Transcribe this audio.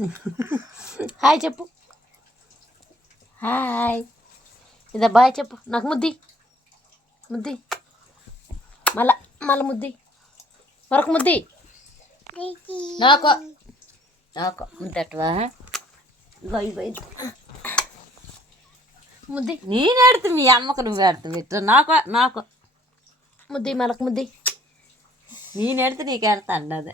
Hi చెప్పు. Hi. ఇదా bye చెప్పు. నాకు ముద్ది ముద్ది మళ్ళా మళ్ళీ ముద్ది మరొక ముద్ది నాకు నాకు ముద్దట్వా ముద్ది. నేను ఎడుతు మీ అమ్మకు నువ్వు ఎడుతు ఇట్లా నాకు నాకు ముద్ది మళ్ళకు ముద్ది. నేను ఎడితే నీకు ఎడతా అన్నది.